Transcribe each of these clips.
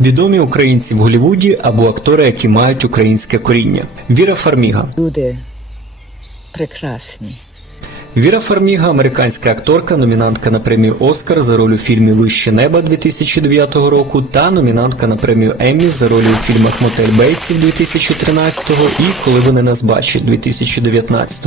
Відомі українці в Голлівуді або актори, які мають українське коріння. Віра Фарміга. Люди прекрасні. Віра Фарміга, американська акторка, номінантка на премію Оскар за роль у фільмі Вище неба 2009 року та номінантка на премію Еммі за роль у фільмах Мотель Бейтсів 2013 і Коли вони нас бачать 2019.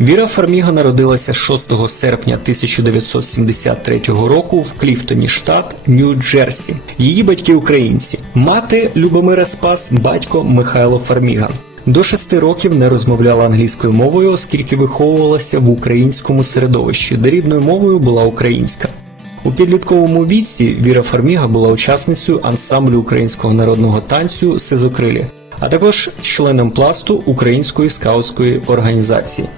Віра Фарміга народилася 6 серпня 1973 року в Кліфтоні, штат Нью-Джерсі. Її батьки українці. Мати Любомира Спас, батько Михайло Фарміга. До шести років не розмовляла англійською мовою, оскільки виховувалася в українському середовищі, де рідною мовою була українська. У підлітковому віці Віра Фарміга була учасницею ансамблю українського народного танцю Сизокрилі, а також членом пласту Української скаутської організації.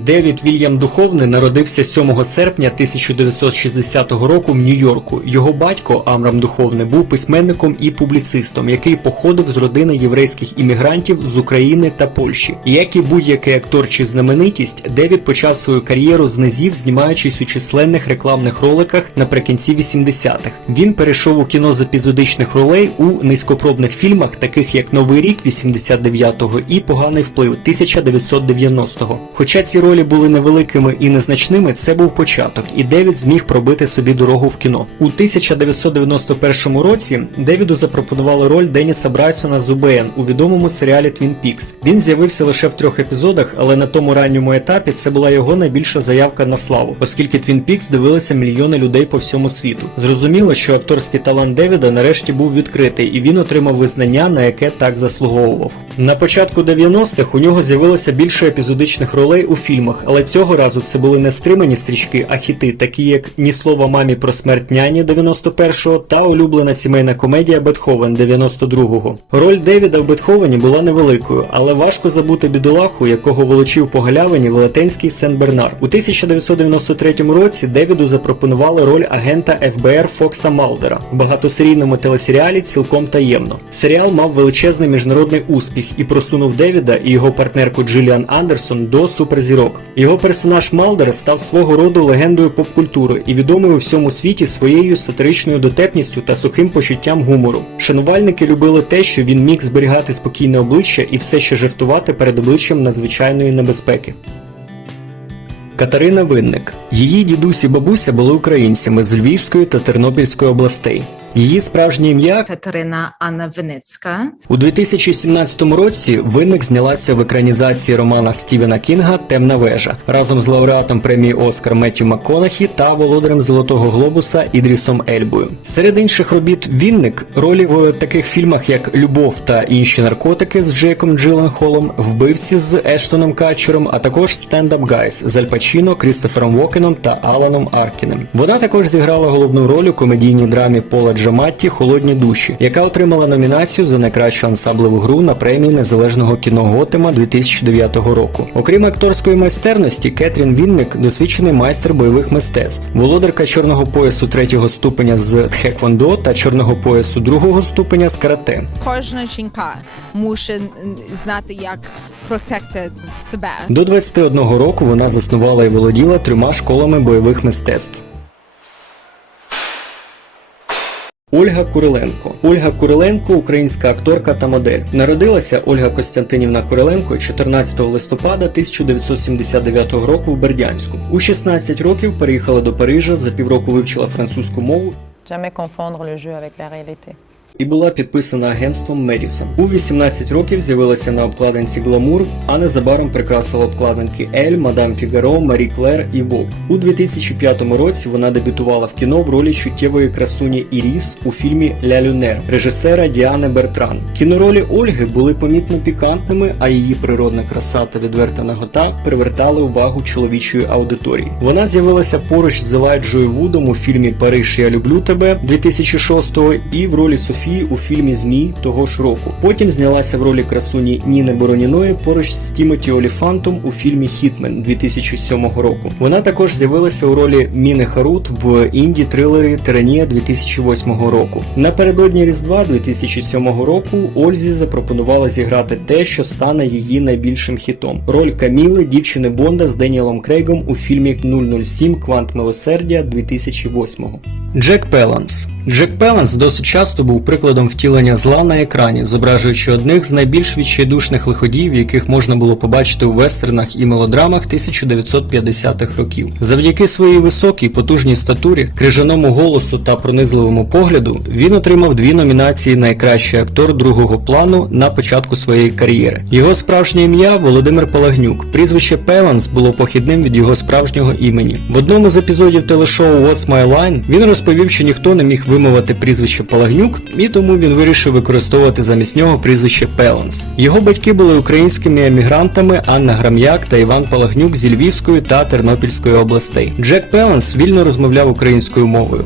Девід Вільям Духовний народився 7 серпня 1960 року в Нью-Йорку. Його батько Амрам Духовний був письменником і публіцистом, який походив з родини єврейських іммігрантів з України та Польщі. Як і будь-який актор чи знаменитість, Девід почав свою кар'єру з низів, знімаючись у численних рекламних роликах наприкінці 80-х. Він перейшов у кіно з епізодичних ролей у низькопробних фільмах, таких як Новий рік 89-го і Поганий вплив 1990-го. Хоча ці ролі були невеликими і незначними, це був початок, і Девід зміг пробити собі дорогу в кіно. У 1991 році Девіду запропонували роль Деніса Брайсона з УБН у відомому серіалі Twin Peaks. Він з'явився лише в трьох епізодах, але на тому ранньому етапі це була його найбільша заявка на славу, оскільки Twin Peaks дивилися мільйони людей по всьому світу. Зрозуміло, що акторський талант Девіда нарешті був відкритий, і він отримав визнання, на яке так заслуговував. На початку 90-х у нього з'явилося більше епізодичних ролей у фільмах, але цього разу це були не стримані стрічки, а хіти, такі як Ні слова мамі про смерть няні 91-го та улюблена сімейна комедія Бетховен 92-го. Роль Девіда в Бетховені була невеликою, але важко забути бідолаху, якого волочив по галявині велетенський Сен-Бернар. У 1993 році Девіду запропонували роль агента ФБР Фокса Малдера в багатосерійному телесеріалі Цілком таємно. Серіал мав величезний міжнародний успіх і просунув Девіда і його партнерку Джиліан Андерсон до суперзірок. Його персонаж Малдер став свого роду легендою поп-культури і відомий у всьому світі своєю сатиричною дотепністю та сухим почуттям гумору. Шанувальники любили те, що він міг зберігати спокійне обличчя і все ще жартувати перед обличчям надзвичайної небезпеки. Катерина Винник. Її дідусь і бабуся були українцями з Львівської та Тернопільської областей. Її справжнє ім'я Катерина Анна Виницька. у 2017 році Винник знялася в екранізації романа Стівена Кінга Темна вежа разом з лауреатом премії Оскар Меттю МакКонахі та володарем Золотого Глобуса Ідрісом Ельбою. Серед інших робіт Вінник ролі в таких фільмах як Любов та інші наркотики з Джейком Джилленхолом, Вбивці з Ештоном Катчером, а також Stand-Up Guys з Аль Пачіно, Крістофером Вокеном та Аланом Аркінем. Вона також зіграла головну роль у комедійній драмі Пола Джаматті Холодні душі, яка отримала номінацію за найкращу ансамблеву гру на премії незалежного кіно Готема 2009 року. Окрім акторської майстерності, Кетрін Вінник досвідчений майстер бойових мистецтв, володарка чорного поясу третього ступеня з Тхеквондо та чорного поясу другого ступеня з карате. Кожна жінка мусить знати, як протекти себе. До 21 року вона заснувала і володіла трьома школами бойових мистецтв. Ольга Куриленко. Ольга Куриленко українська акторка та модель. Народилася Ольга Костянтинівна Куриленко 14 листопада 1979 року в Бердянську. У 16 років переїхала до Парижа, за півроку вивчила французьку мову Jamais confondre le jeu avec la réalité. І була підписана агентством Медісон. У 18 років з'явилася на обкладинці Гламур, а незабаром прикрасила обкладинки Ель, Мадам Фігаро, Марі Клер і Vogue. У 2005 році вона дебютувала в кіно в ролі чуттєвої красуні Іріс у фільмі Ля Люнер режисера Діани Бертран. Кіноролі Ольги були помітно пікантними, а її природна краса та відверта нагота привертали увагу чоловічої аудиторії. Вона з'явилася поруч з Елайджою Вудом у фільмі Париж Я люблю тебе 2006-го і в ролі Софії у фільмі Змій того ж року. Потім знялася в ролі красуні Ніни Бороніної поруч з Тімоті Оліфантом у фільмі Хітмен 2007 року. Вона також з'явилася у ролі Міни Харут в інді трилері Тиранія 2008 року. Напередодні Різдва 2007 року Ользі запропонувала зіграти те, що стане її найбільшим хітом. Роль Каміли, дівчини Бонда з Деніелом Крейгом у фільмі 007 Квант милосердя 2008. Джек Пеланс. Джек Пеланс досить часто був прикладом втілення зла на екрані, зображуючи одних з найбільш відчайдушних лиходіїв, яких можна було побачити у вестернах і мелодрамах 1950-х років. Завдяки своїй високій потужній статурі, крижаному голосу та пронизливому погляду, він отримав дві номінації найкращий актор другого плану на початку своєї кар'єри. Його справжнє ім'я Володимир Палагнюк. Прізвище Пеланс було похідним від його справжнього імені. В одному з епізодів телешоу What's My Line він розповів, що ніхто не міг вимовити прізвище Палагнюк, і тому він вирішив використовувати замість нього прізвище Пеланс. Його батьки були українськими емігрантами Анна Грам'як та Іван Палагнюк зі Львівської та Тернопільської областей. Джек Пеланс вільно розмовляв українською мовою.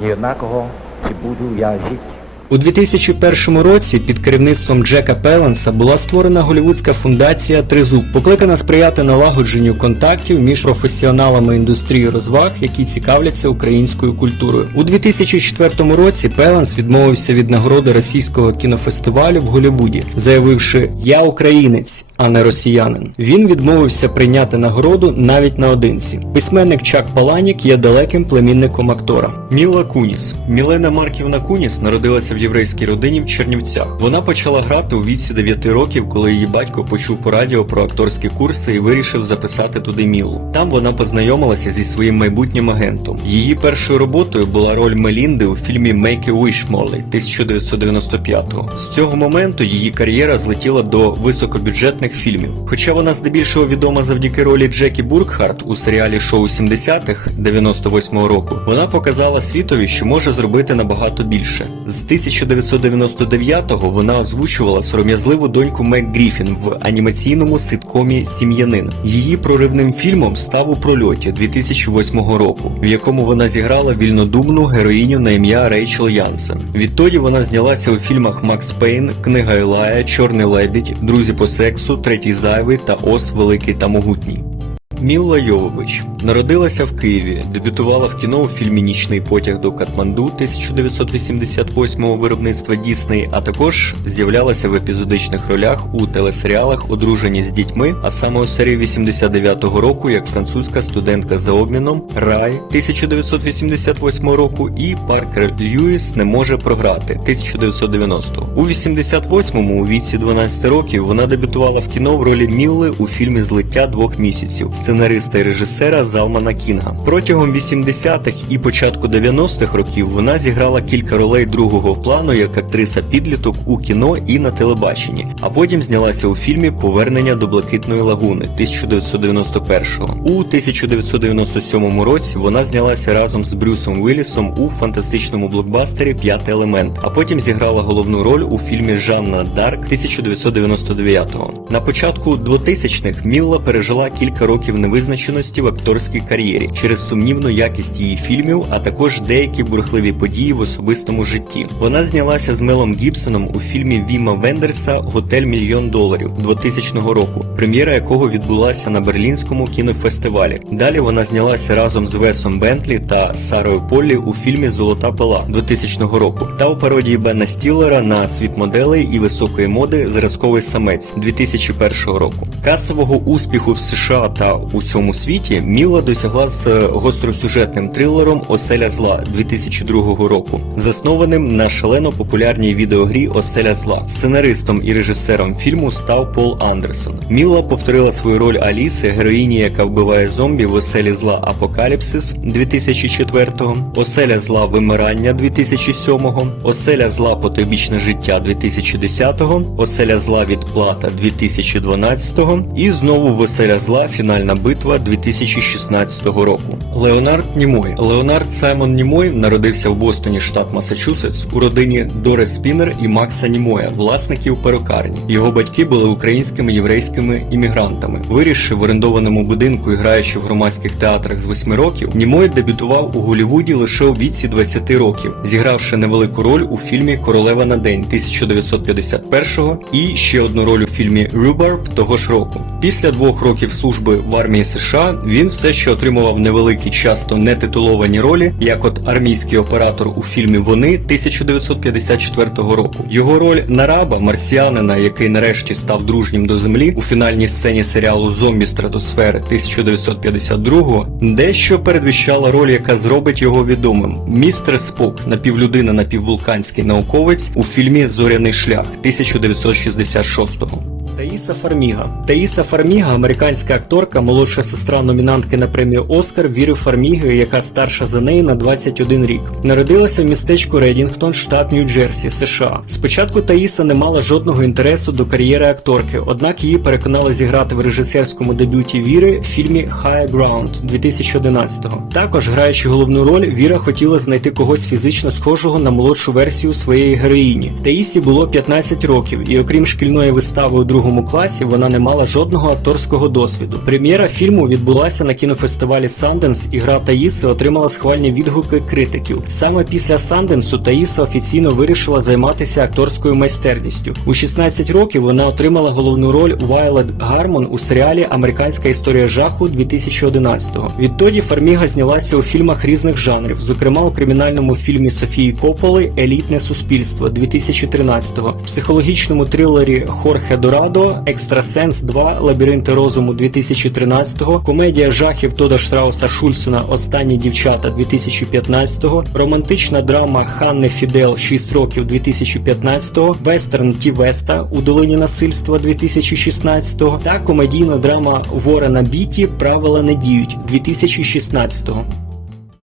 Мені однаково, чи буду я жити. У 2001 році під керівництвом Джека Пеланса була створена голівудська фундація Тризуб, покликана сприяти налагодженню контактів між професіоналами індустрії розваг, які цікавляться українською культурою. У 2004 році Пеланс відмовився від нагороди російського кінофестивалю в Голівуді, заявивши Я українець, а не росіянин. Він відмовився прийняти нагороду навіть наодинці. Письменник Чак Паланік є далеким племінником актора. Міла Куніс. Мілена Марківна Куніс народилася в єврейській родині в Чернівцях. Вона почала грати у віці 9 років, коли її батько почув по радіо про акторські курси і вирішив записати туди Мілу. Там вона познайомилася зі своїм майбутнім агентом. Її першою роботою була роль Мелінди у фільмі Make a Wish Molly 1995-го. З цього моменту її кар'єра злетіла до високобюджетних фільмів. Хоча вона здебільшого відома завдяки ролі Джекі Буркхарт у серіалі Шоу 70-х 98-го року, вона показала світові, що може зробити набагато більше. З 1999-го вона озвучувала сором'язливу доньку Мек Гріфін в анімаційному ситкомі Сім'янин. Її проривним фільмом став у прольоті 2008 року, в якому вона зіграла вільнодумну героїню на ім'я Рейчел Янсен. Відтоді вона знялася у фільмах Макс Пейн, Книга Ілая, Чорний лебідь, Друзі по сексу, Третій зайвий та Ос Великий та Могутній. Мілла Йовович народилася в Києві, дебютувала в кіно у фільмі Нічний потяг до Катманду 1988-го виробництва Дісней, а також з'являлася в епізодичних ролях у телесеріалах Одружені з дітьми, а саме у серії 89-го року як французька студентка за обміном Рай 1988 року і Паркер Льюіс не може програти 1990. У 88-му у віці 12 років вона дебютувала в кіно в ролі Мілли у фільмі Злиття двох місяців сценариста і режисера Залмана Кінга. Протягом 80-х і початку 90-х років вона зіграла кілька ролей другого плану як актриса підліток у кіно і на телебаченні, а потім знялася у фільмі Повернення до Блакитної лагуни 1991-го. У 1997 році вона знялася разом з Брюсом Віллісом у фантастичному блокбастері П'ятий елемент, а потім зіграла головну роль у фільмі Жанна Дарк 1999-го. На початку 2000-х Мілла пережила кілька років невизначеності в акторській кар'єрі через сумнівну якість її фільмів, а також деякі бурхливі події в особистому житті. Вона знялася з Мелом Гібсоном у фільмі Віма Вендерса Готель мільйон доларів 2000 року, прем'єра якого відбулася на Берлінському кінофестивалі. Далі вона знялася разом з Весом Бентлі та Сарою Поллі у фільмі Золота пила 2000 року та у пародії Бена Стіллера на світ моделей і високої моди Зразковий самець 2001 року. Касового успіху в США та усьому світі Міла досягла з гостросюжетним трилером Оселя зла 2002 року, заснованим на шалено популярній відеогрі Оселя зла. Сценаристом і режисером фільму став Пол Андерсон. Міла повторила свою роль Аліси, героїні, яка вбиває зомбі в Оселі зла Апокаліпсис 2004-го, Оселя зла Вимирання 2007-го, Оселя зла Потойбічне життя 2010-го, Оселя зла Відплата 2012-го і знову в Оселя зла Фінальна битва 2016 року. Леонард Німой. Леонард Саймон Німой народився в Бостоні, штат Масачусетс, у родині Дори Спінер і Макса Німоя, власників перукарні. Його батьки були українськими єврейськими іммігрантами. Вирісши в орендованому будинку і граючи в громадських театрах з 8 років, Німой дебютував у Голлівуді лише у віці 20 років, зігравши невелику роль у фільмі Королева на день 1951 і ще одну роль у фільмі Рюбарб того ж року. Після двох років служби в армії США він все ще отримував невеликі маленькі, часто не титуловані ролі, як от армійський оператор у фільмі Вони 1954 року. Його роль нараба, марсіанина, який нарешті став дружнім до землі у фінальній сцені серіалу Зомбі стратосфери 1952 дещо передвіщала роль, яка зробить його відомим. Містер Спок, напівлюдина, напіввулканський науковець у фільмі Зоряний шлях 1966 Таїса Фарміга. Таїса Фарміга, американська акторка, молодша сестра номінантки на премію Оскар Віри Фарміги, яка старша за неї на 21 рік. Народилася в містечку Редінгтон, штат Нью-Джерсі, США. Спочатку Таїса не мала жодного інтересу до кар'єри акторки, однак її переконали зіграти в режисерському дебюті Віри в фільмі High Ground 2011-го. Також, граючи головну роль, Віра хотіла знайти когось фізично схожого на молодшу версію своєї героїні. Таїсі було 15 років, і окрім шкільної вистави у другому класі, вона не мала жодного акторського досвіду. Прем'єра фільму відбулася на кінофестивалі Санденс, і гра Таїси отримала схвальні відгуки критиків. Саме після Санденсу Таїса офіційно вирішила займатися акторською майстерністю. У 16 років вона отримала головну роль Вайлет Гармон у серіалі Американська історія жаху 2011-го. Відтоді Фарміга знялася у фільмах різних жанрів, зокрема у кримінальному фільмі Софії Кополи Елітне суспільство 2013-го, психологічному трилері Хорхе Дорадо, Екстрасенс 2, Лабіринти розуму 2013-го, комедія жахів Тода Штрауса Шульсона Останні дівчата 2015-го, романтична драма Ханни Фідел 6 років 2015-го, вестерн Ті Веста у долині насильства 2016-го та комедійна драма Ворена Біті Правила не діють 2016-го.